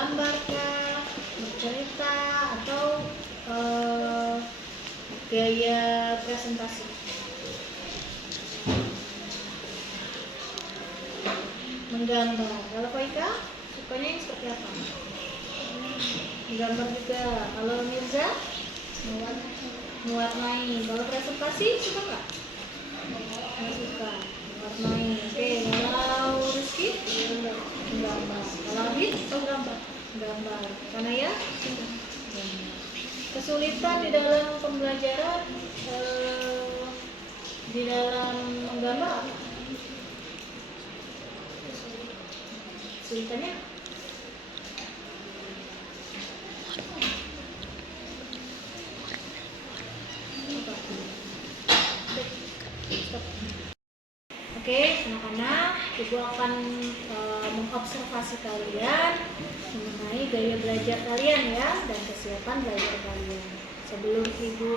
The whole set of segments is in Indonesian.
menggambar kah, bercerita, atau gaya presentasi? Menggambar. Kalau Faika sukanya yang seperti apa? Menggambar juga. Kalau Mirza? Mewarnai. Kalau presentasi suka nggak? Nggak suka. Mewarnai. Oke. Kalau Rizky? Menggambar. Kalau Abid? Gambar. Gambar. Karena ya? Gambar. Kesulitan di dalam pembelajaran di dalam menggambar apa? Kesulitannya? Oke, anak-anak, Ibu akan mengobservasi kalian mengenai gaya belajar kalian ya, dan kesiapan belajar kalian. Sebelum Ibu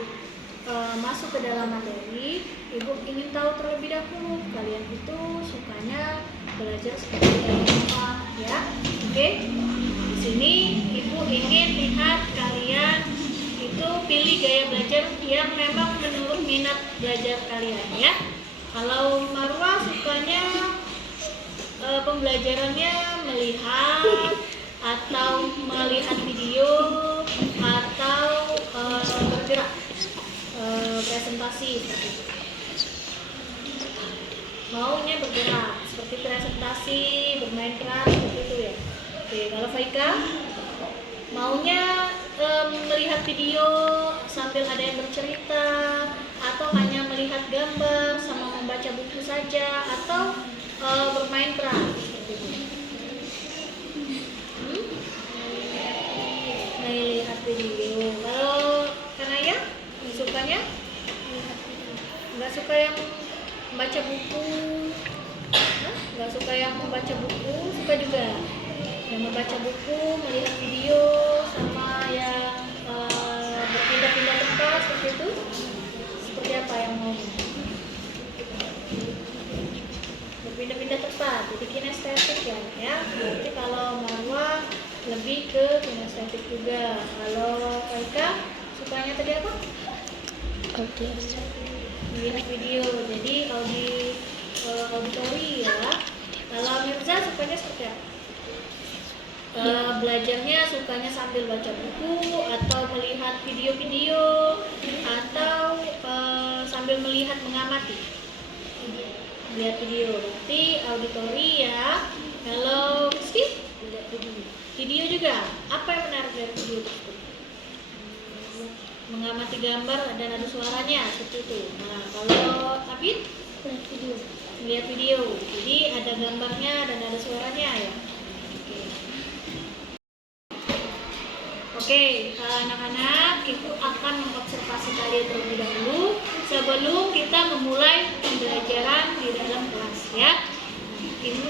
masuk ke dalam materi, Ibu ingin tahu terlebih dahulu kalian itu sukanya belajar seperti apa ya. Oke. Di sini Ibu ingin lihat kalian itu pilih gaya belajar yang memang menurut minat belajar kalian ya. Kalau Marwa sukanya pembelajarannya melihat atau melihat video atau bergerak presentasi seperti itu. Maunya bergerak seperti presentasi, bermain keras seperti itu ya. Oke, kalau Faika maunya melihat video sambil ada yang bercerita, atau hanya melihat gambar sama membaca buku saja, atau bermain keras seperti itu. Melihat video. Kalau Kanaya sukanya nggak suka yang membaca buku, nggak suka yang membaca buku, suka juga yang membaca buku, melihat video, sama yang berpindah-pindah tempat seperti itu. Seperti apa yang mau? Berpindah-pindah tempat, jadi kinestetik ya. Berarti kalau Marwa lebih ke kinestetik juga. Kalau Aika sukanya tadi apa? Melihat video, jadi auditori ya. Kalau Mirza sukanya seperti apa? Belajarnya sukanya sambil baca buku, atau melihat video-video, atau sambil melihat mengamati? Melihat video, berarti auditori ya. Kalau Rizky? Video juga. Apa yang menarik dari video tersebut? Mengamati gambar dan ada suaranya seperti itu. Nah, kalau Abid? Melihat video. Jadi ada gambarnya dan ada suaranya ya. Oke, anak-anak, Ibu akan mengobservasi kalian terlebih dahulu sebelum kita memulai pembelajaran di dalam kelas ya.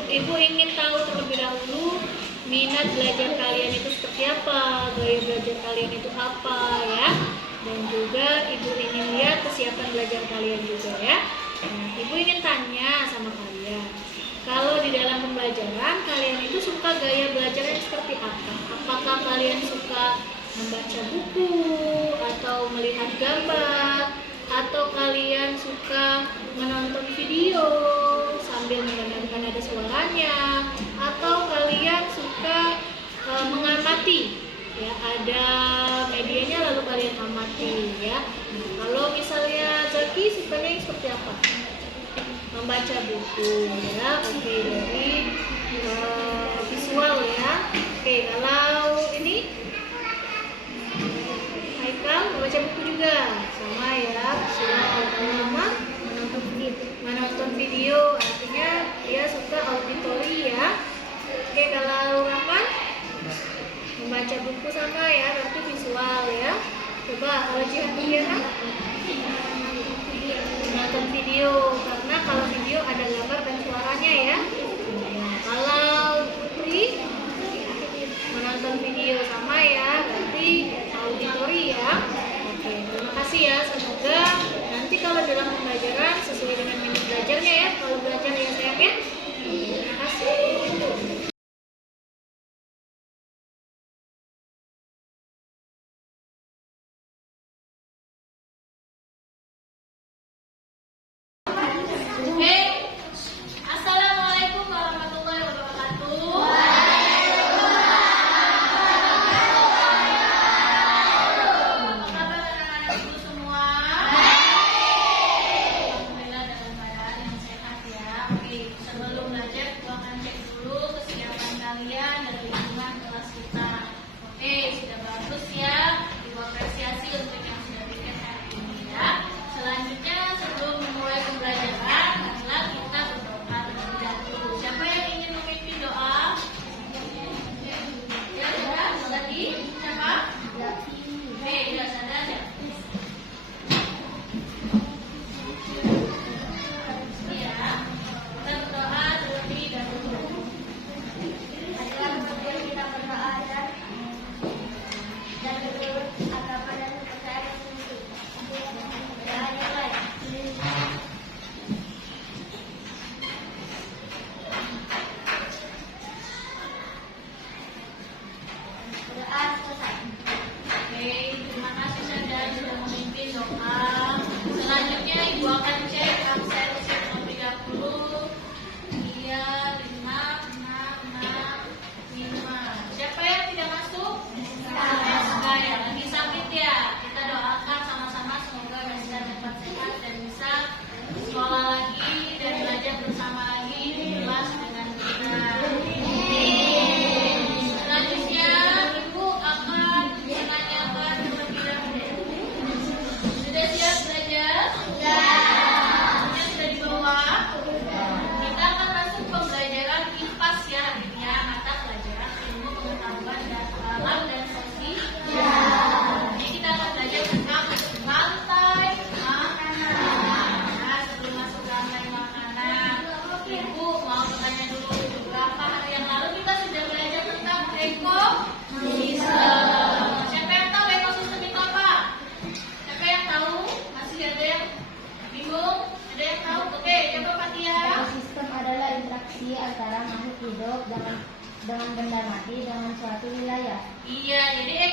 Ibu ingin tahu terlebih dahulu minat belajar kalian itu seperti apa, gaya belajar kalian itu apa ya, dan juga Ibu ingin lihat kesiapan belajar kalian juga ya. Nah, Ibu ingin tanya sama kalian, kalau di dalam pembelajaran kalian itu suka gaya belajarnya seperti apa? Apakah kalian suka membaca buku, atau melihat gambar, atau kalian suka menonton video sambil mendengarkan ada suaranya, atau kalian suka mengamati ya, ada medianya lalu kalian amati ya. Nah, kalau misalnya Zaki sukanya yang seperti apa? Membaca buku ya. Oke, jadi visual ya. Oke, kalau ini Haikal membaca buku juga sama ya, visual. Kalau menonton video, artinya dia suka auditori ya. Oke, kalau Rahman membaca buku sama ya, berarti visual ya. Coba kalau Jihan Diana menonton video, karena kalau video ada gambar dan suaranya ya. Nah, kalau Putri menonton video sama ya, berarti auditori ya. Oke, terima kasih ya. Semoga nanti kalau dalam pembelajaran sesuai dengan minat belajarnya ya. Kalau belajar ya sayang ya. Terima kasih.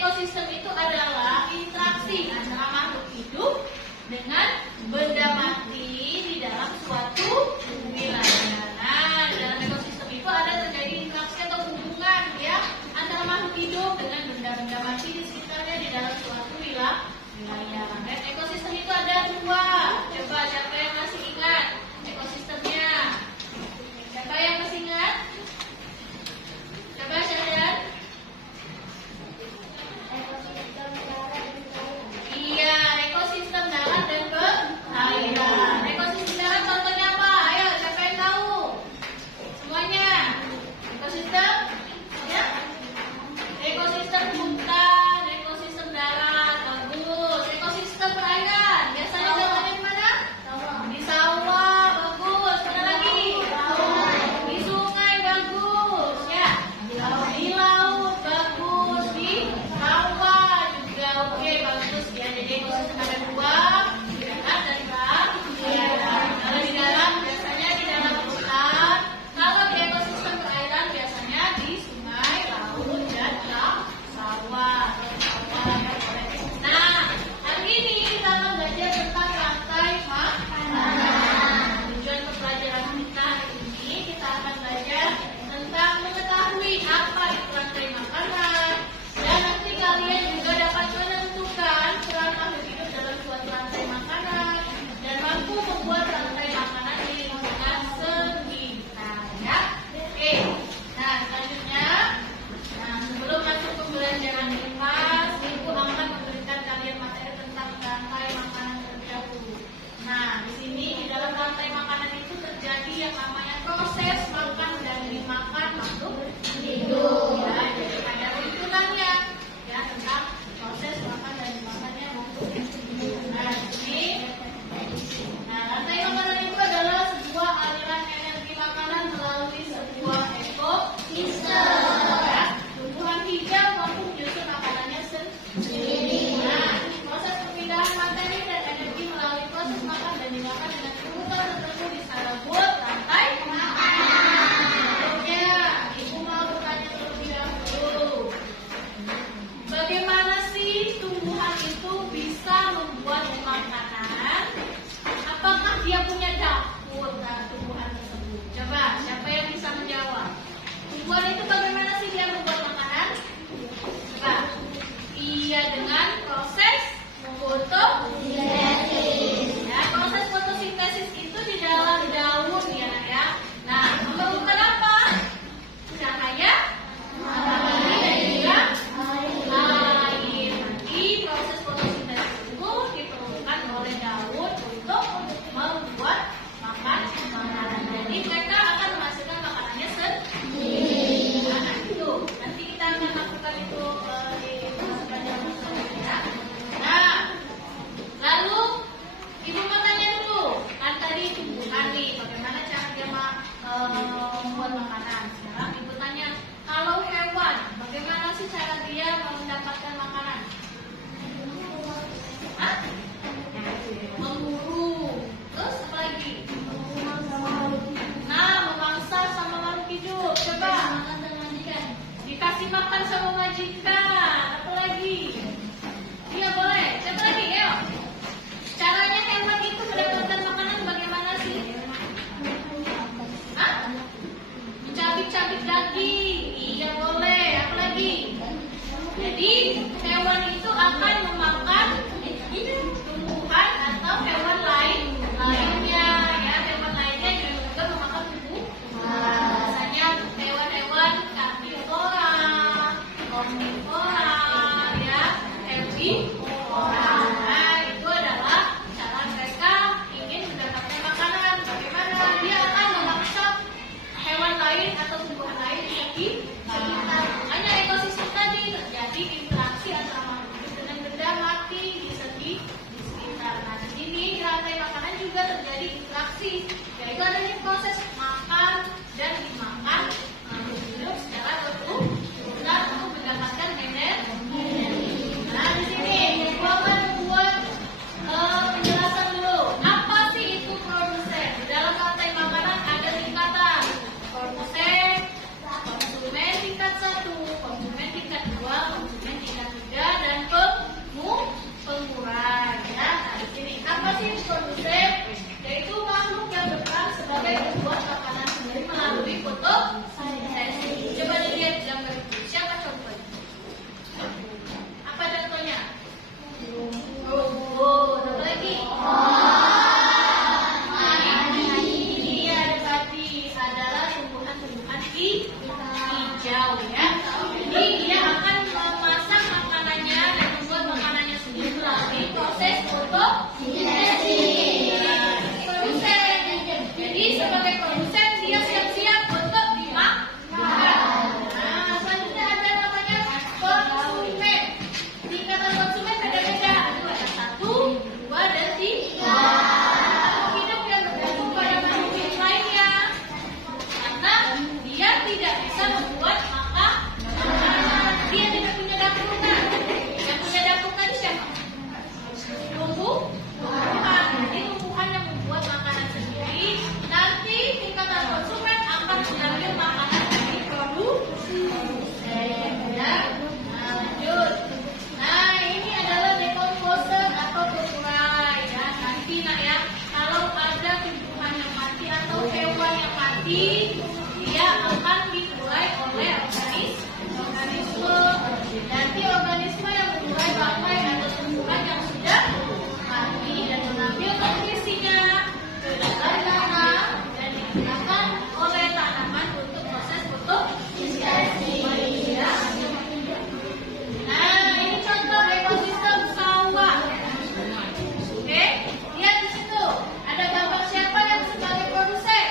ekosistem itu adalah interaksi antara makhluk hidup dengan benda mati di dalam suatu wilayah. Nah, di dalam ekosistem itu ada terjadi interaksi atau hubungan ya antara makhluk hidup dengan benda-benda mati di sekitarnya di dalam suatu wilayah. Dan ekosistem itu ada dua. Coba siapa yang masih ingat ekosistemnya? Siapa yang masih ingat? Coba Syadan. Iya, ekosistem darat dan perairan. Ekosistem darat contohnya apa? Ayo, siapa yang tahu? Semuanya. Ekosistem? Ya. Ekosistem hutan, ekosistem darat, bagus. Ekosistem perairan, biasanya contohnya di mana? Di sawah, bagus. Mana lagi? Di sungai, bagus. Ya. Di laut, bagus. Di rawa juga, oke, bagus. Ya, jadi ekosistem ada dua, di darat dan perairan. Kalau di dalam, biasanya di dalam hutan. Kalau di ekosistem perairan, biasanya di sungai, laut, dan sawah. Nah, hari ini kita akan belajar tentang rantai makanan. Tujuan pembelajaran kita hari ini, kita akan belajar tentang mengetahui apa itu rantai makanan. Dan nanti kalian juga dapat menentukan peran makhluk hidup dalam suatu rantai makanan dan mampu membuat rantai makanan di lingkungan sekitar. Ya, oke. Nah, selanjutnya, sebelum masuk pembelajaran kelas, Ibu akan memberikan kalian materi tentang rantai makanan terlebih dahulu. Nah, di sini di dalam rantai makanan itu terjadi yang namanya proses makan dan dimakan makhluk hidup. Ya, jadi ada runtunannya ya tentang proses makan dan dimakannya makhluk hidup. Nah, di sini, rantai makanan itu adalah sebuah aliran energi makanan melalui sebuah ekosistem. Ya, tumbuhan hijau mampu menyusun makanannya sendiri. Nah, proses perpindahan materi dan energi melalui proses makan dan dimakan dengan urutan tertentu disebut rantai makanan. Oke, Ibu mau bertanya terlebih dahulu. Bagaimana sih tumbuhan itu bisa membuat makanan? Apakah dia punya dapur tumbuhan tersebut? Coba, siapa yang bisa menjawab? Tumbuhan itu bagaimana sih dia membuat makanan? Coba. Iya, dengan proses fotosintesis. Ya, proses fotosintesis itu di dalam daun ya, ya. Nah, memerlukan apa? Cahaya, matahari dan juga air. Nanti proses fotosintesis itu diperlukan oleh daun untuk membuat makanan. Jadi mereka akan menghasilkan makanannya sendiri. Nah, itu nanti kita akan lakukan itu di pelajaran selanjutnya. Nah, lalu Ibu mau tanya dulu, kan tadi tumbuhan nih, bagaimana cara dia membuat makanan. Sekarang Ibu tanya, kalau hewan, bagaimana sih cara dia mendapatkan makanan? Hah? Memburu. Terus apa lagi? Nah, memangsa sama makhluk hidup. Coba. Dikasih makan sama majikan. Apa lagi? Iya, boleh. Siapa lagi? Ayo. Caranya hewan itu mendapatkan makanan bagaimana sih? Hah? Mencabik-cabik daging. Iya, boleh. Apa lagi? Jadi, hewan itu akan memakan tumbuhan atau hewan lainnya. Ya, hewan lainnya juga memakan tumbuhan. Misalnya hewan-hewan karnivora, omnivora, ya, herbivora. Nah, itu adalah cara mereka ingin mendapatkan makanan. Bagaimana dia akan memaksa hewan lain atau tumbuhan lain di sekitar. Hanya ekosistem tadi terjadi interaksi antara makhluk hidup dengan benda mati di sekitar. Nah, di sini di rantai makanan juga terjadi interaksi, yaitu adanya proses makan dan dimakan makhluk hidup secara berurutan untuk mendapatkan energi. Nah, di sini Ibu akan membuat penjelasan dulu. Apa sih itu produsen? Di dalam rantai makanan ada tingkatan. Produsen, konsumen tingkat 1, konsumen tingkat 2, konsumen tingkat 3, baik atau tumbuhan yang sudah mati dan mengambil nutrisinya ke dalam tanah dan digunakan oleh tanaman untuk proses fotosintesi. Nah, ini contoh ekosistem sawah. Oke, lihat di situ ada gambar siapa yang sebagai produsen?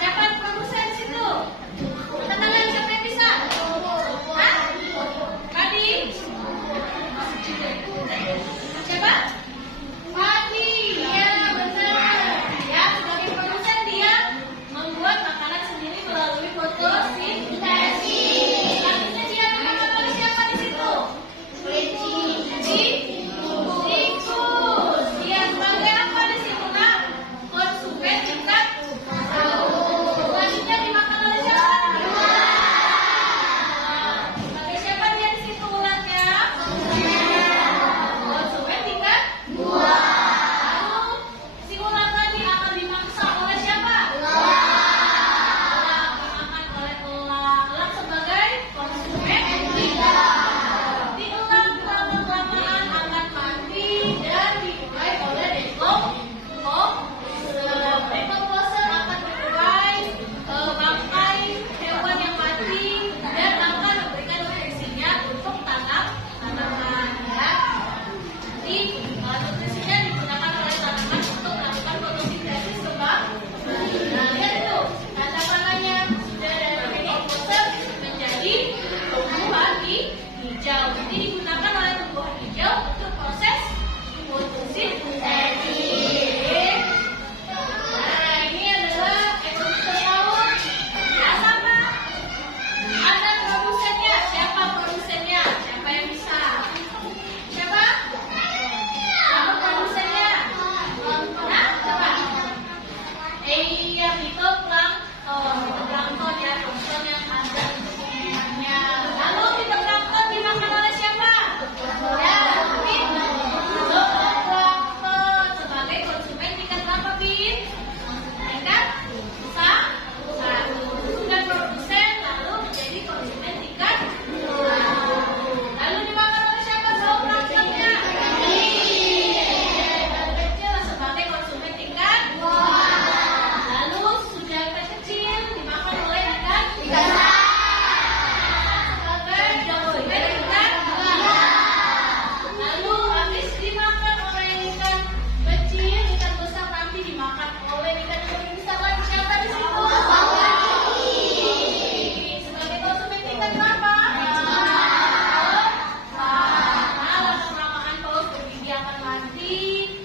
Siapa produsen di situ? Angkat tangan siapa yang bisa? Hah? Tadi? Siapa? Padi. Ya, benar. Ya, sebagai produsen dia membuat makanan sendiri melalui fotosintesis. Selanjutnya dia dimakan oleh siapa di situ? Tikus. Dia sebagai apa di situ, Nak? Konsumen tingkat satu. Selanjutnya dimakan oleh siapa? Sebagai siapa dia di situ ulatnya? Konsumen tingkat dua. Lalu si ulat tadi akan dimangsa oleh siapa? Elang. Dimakan oleh elang. Elang sebagai konsumen tiga. Di elang lama-kelamaan akan mati dan dimulai oleh dekomposer. Dekomposer akan memulai bangkai hewan yang mati dan akan memberikan nutrisinya untuk tanaman ya. Nanti nutrisinya digunakan oleh tanaman untuk melakukan fotosintesis kembang. Nah, lihat itu tanda-tandanya sudah dari dekomposer menjadi tumbuhan hijau. Nanti digunakan oleh tumbuhan hijau untuk proses fotosintesis. Nah, ini adalah ekosistem laut. Ya, sama. Ada produsennya. Siapa produsennya? Siapa yang bisa? Siapa? Siapa produsennya? Nah, coba. Iya, itu plankton. Plankton ya, plankton yang ada ikannya. Lalu fitoplankton dimakan oleh siapa? Ya, fitoplankton sebagai konsumen tingkat berapa, Bin? Tingkat satu. Sudah produsen lalu menjadi konsumen tingkat satu. Lalu dimakan oleh siapa zooplanktonnya? Ikan kecil sebagai konsumen tingkat dua. Lalu sudah kecil dimakan oleh ikan sebagai konsumen tingkat dua. Lalu habis dimakan oleh ikan kecil, ikan besar nanti dimakan oleh ikan yang lebih besar lagi. Siapa di situ? Sebagai konsumen tingkat berapa? Lama-kelamaan paus bergigi akan mati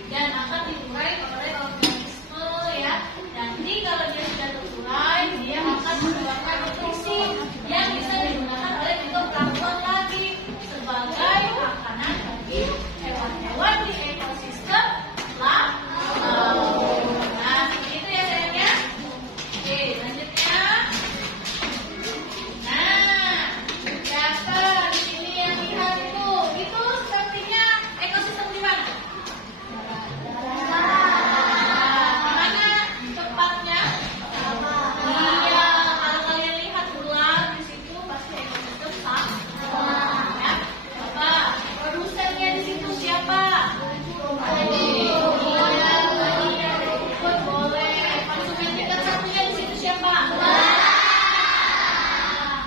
dan akan dimulai oleh organisme ya. Nanti kalau dia sudah tertular, dia akan mengeluarkan nutrisi yang bisa digunakan oleh fitoplankton lagi sebagai makanan bagi hewan-hewan di ekosistem laut. Nah, seperti itu ya sayangnya. Oke, selanjutnya. Nah, siapa di sini yang lihat itu? Itu sepertinya ekosistem di mana? Di mana tepatnya? Iya, kalau kalian lihat ular di situ pasti ekosistem sawah. Ya, coba produsennya di situ siapa? Iya, boleh. Konsumen tingkat satunya di situ siapa?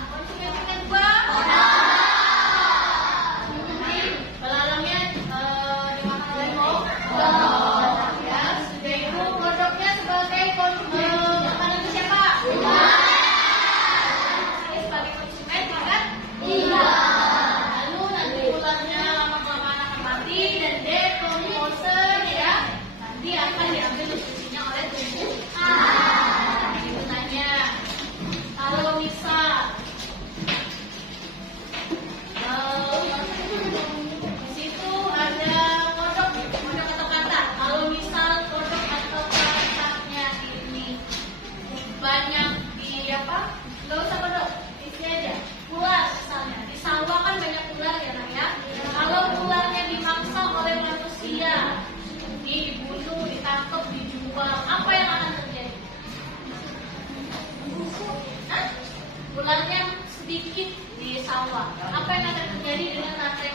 Konsumen tingkat dua? Belalangnya dimakan oleh kodok. Ya, sudah itu kodoknya sebagai makanan ke siapa? Ini sebagai konsumen tingkat tiga. Lalu nanti ularnya lama-kelamaan akan mati dan dekomposer ya. Nanti akan diambil nutrisinya oleh tubuh. Itu tanya. Kalau misal di situ ada kodok atau kata. Kalau misal kodok atau katanya ini banyak di apa? Nggak usah kodok, isi aja. Ular misalnya. Di sawah kan banyak ular ya, Nak ya. Kalau ularnya dimangsa oleh manusia, dibunuh, ditangkap, dijual, apa yang akan terjadi? Ularnya sedikit di sawah. Apa yang akan terjadi dengan rantai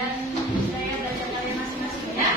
dan saya baca kalian masing-masing ya.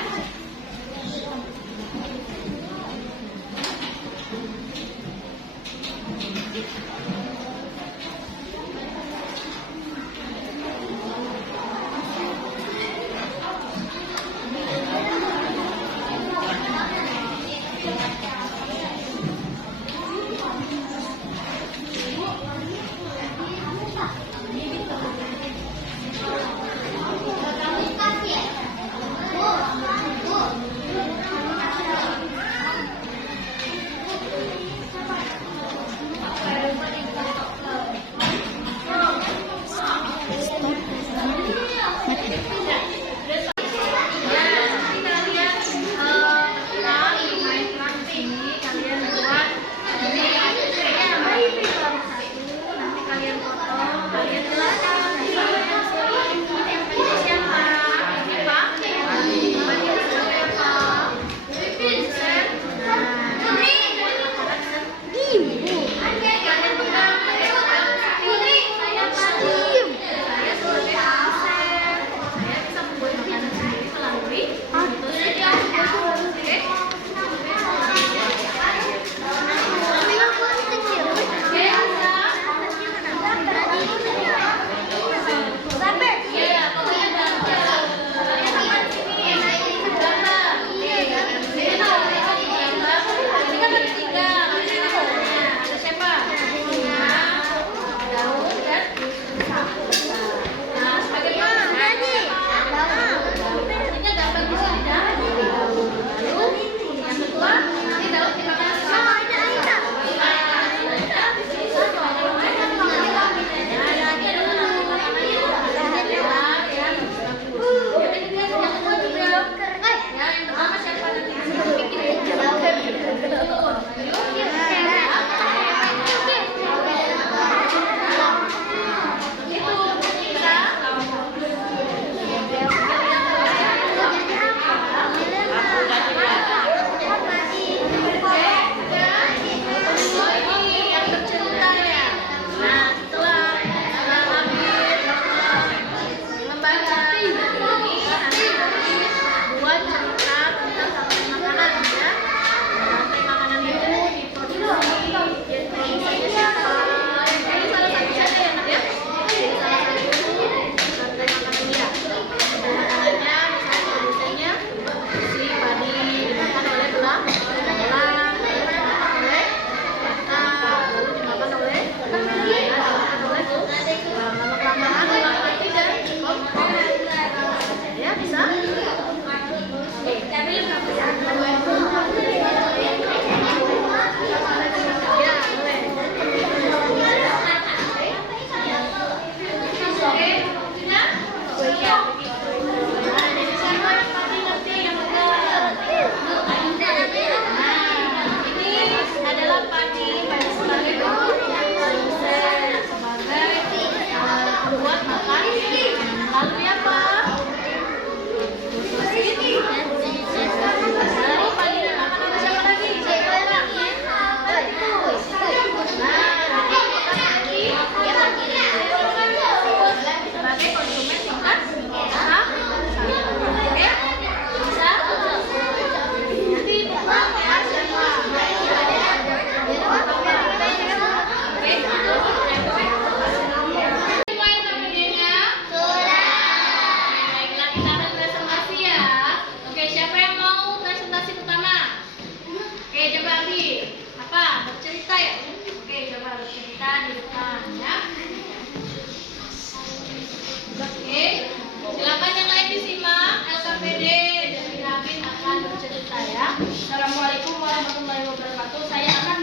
Assalamualaikum warahmatullahi wabarakatuh. Saya akan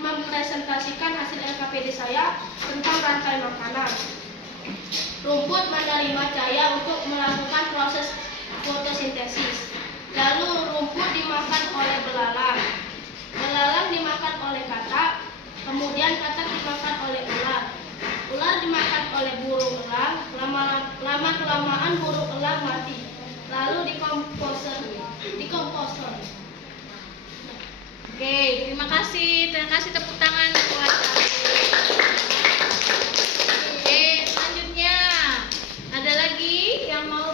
mempresentasikan hasil LKPD saya tentang rantai makanan. Rumput menerima cahaya untuk melakukan proses fotosintesis. Lalu rumput dimakan oleh belalang. Belalang dimakan oleh katak. Kemudian katak dimakan oleh ular. Ular dimakan oleh burung elang. Lama-kelamaan burung elang mati. Lalu dikomposer. Oke, terima kasih. Terima kasih, tepuk tangan buat aku. Oke, selanjutnya ada lagi yang mau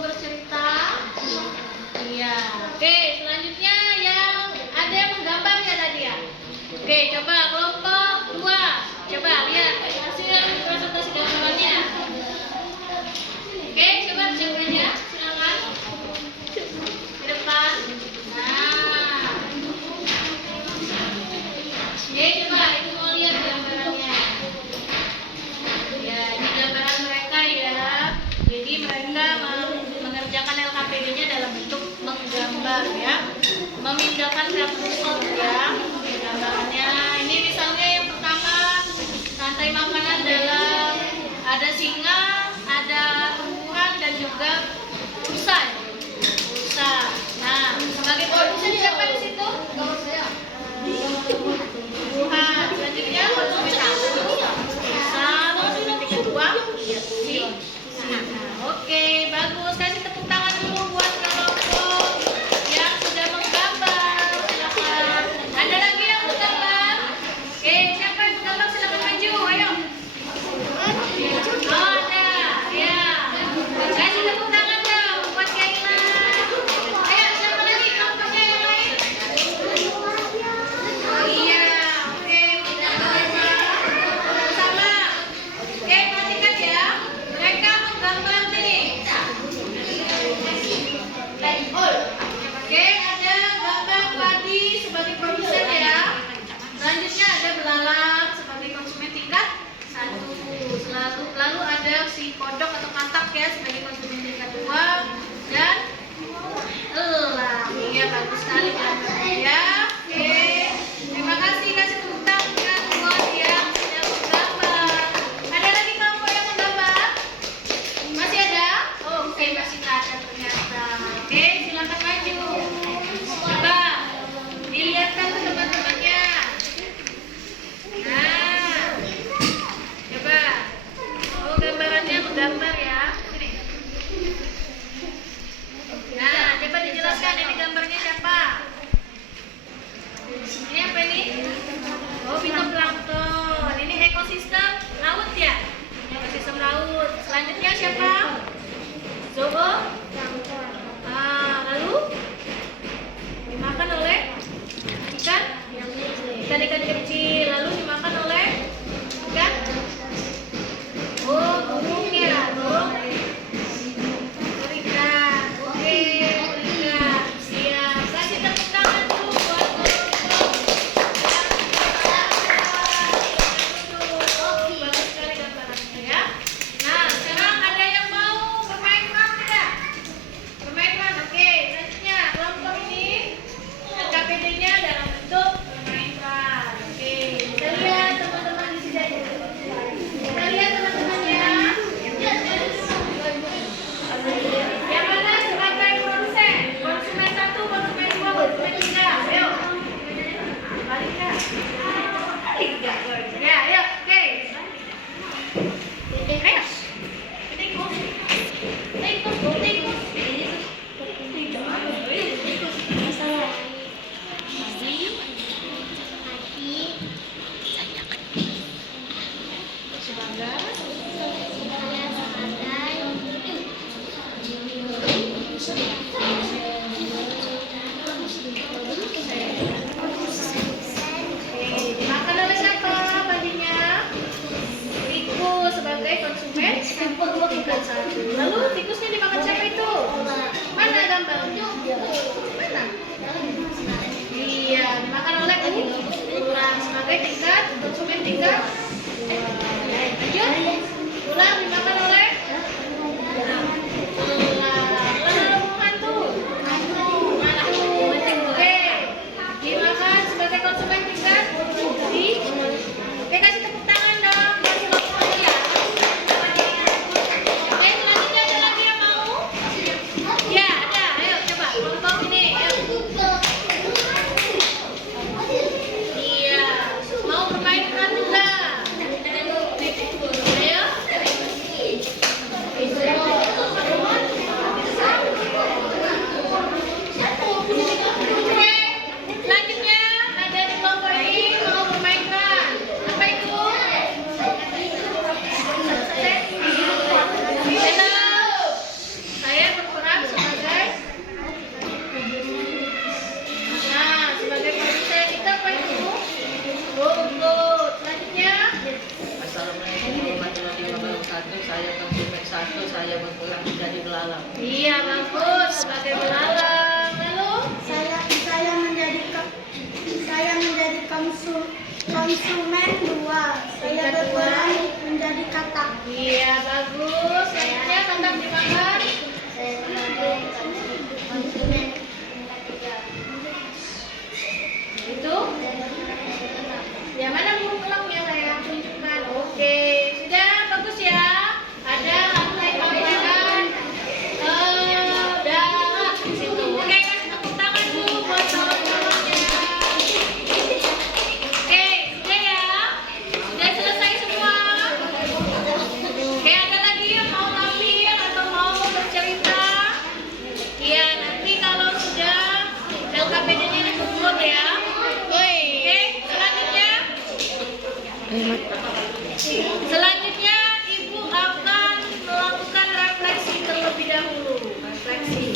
Selanjutnya Ibu akan melakukan refleksi terlebih dahulu. Refleksi.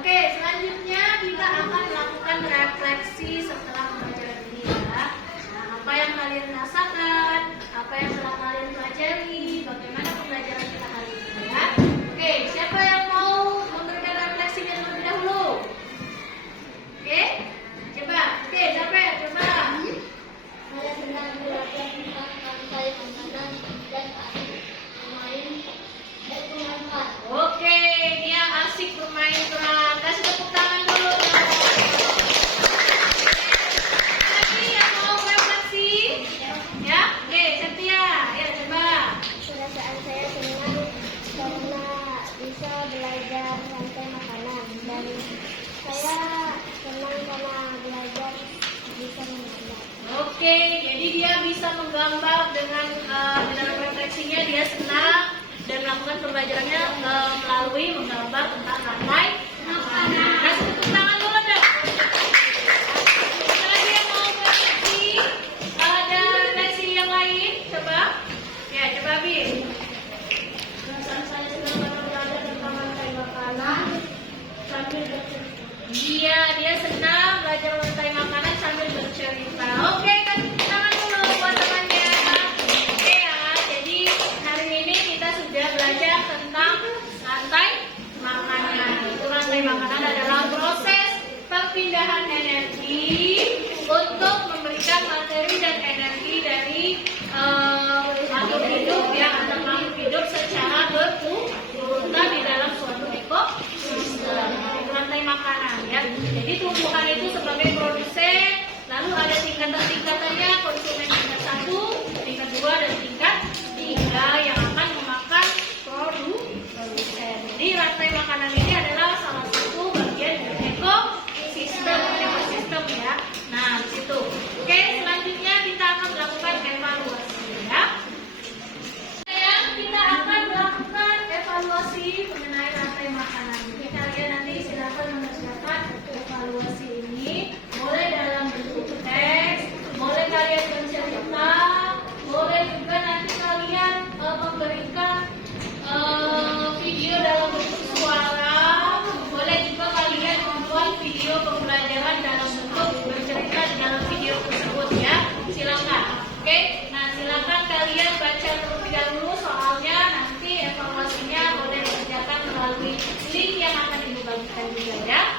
Oke, selanjutnya kita akan melakukan refleksi setelah pembelajaran ini ya. Nah, apa yang kalian rasakan, apa yang telah kalian pelajari, bagaimana pembelajaran kita hari ini ya. Oke, siapa yang mau memberikan refleksinya terlebih dahulu? Oke, coba. Oke, siapa ya? Coba. Saya senang belajar tentang rantai makanan dan asik bermain peran. Oke, dia asik bermain peran. Kasih tepuk tangan dulu. Lagi yang mau refleksi? Ya, oke, Setia. Ya, coba. Perasaan saya senang karena bisa belajar rantai makanan dan saya senang karena belajar bisa menggambar. Oke, jadi dia bisa menggambar dengan dalam refleksinya dia senang dan melakukan pembelajarannya melalui menggambar tentang rantai makanan. Kasih tepuk tangan dulu dong. Ada lagi yang mau refleksi? Ada refleksi yang lain? Coba. Ya, coba Bin. Perasaan saya senang karena belajar tentang rantai makanan sambil bercerita. Dia senang belajar rantai makanan sambil bercerita. Oke, kasih tepuk tangan dulu buat temannya. Oke ya, jadi hari ini kita sudah belajar tentang rantai makanan. Itu rantai makanan adalah proses perpindahan energi untuk memberikan materi dan energi dari makhluk hidup atau makhluk hidup secara berurutan di dalam suatu ekosistem. Itu rantai makanan ya. Jadi tumbuhan itu sebagai produsen, lalu ada tingkatan-tingkatannya, konsumen tingkat 1, tingkat 2, dan tingkat 3 yang akan memakan produsen. Jadi rantai makanan ini adalah salah satu bagian dari ekosistem ya. Nah, di situ. Oke, selanjutnya kita akan melakukan evaluasi ya. Kita akan melakukan evaluasi mengenai rantai makanan. Jadi kalian nanti silakan mengerjakan evaluasi ini, boleh dalam bentuk teks, boleh kalian bercerita, boleh juga nanti kalian memberikan video dalam bentuk suara, boleh juga kalian membuat video pembelajaran dalam bentuk bercerita di dalam video tersebut ya. Silakan. Oke, nah silakan kalian baca terlebih dahulu soalnya, nanti evaluasinya boleh dikerjakan melalui link yang akan Ibu bagikan juga ya.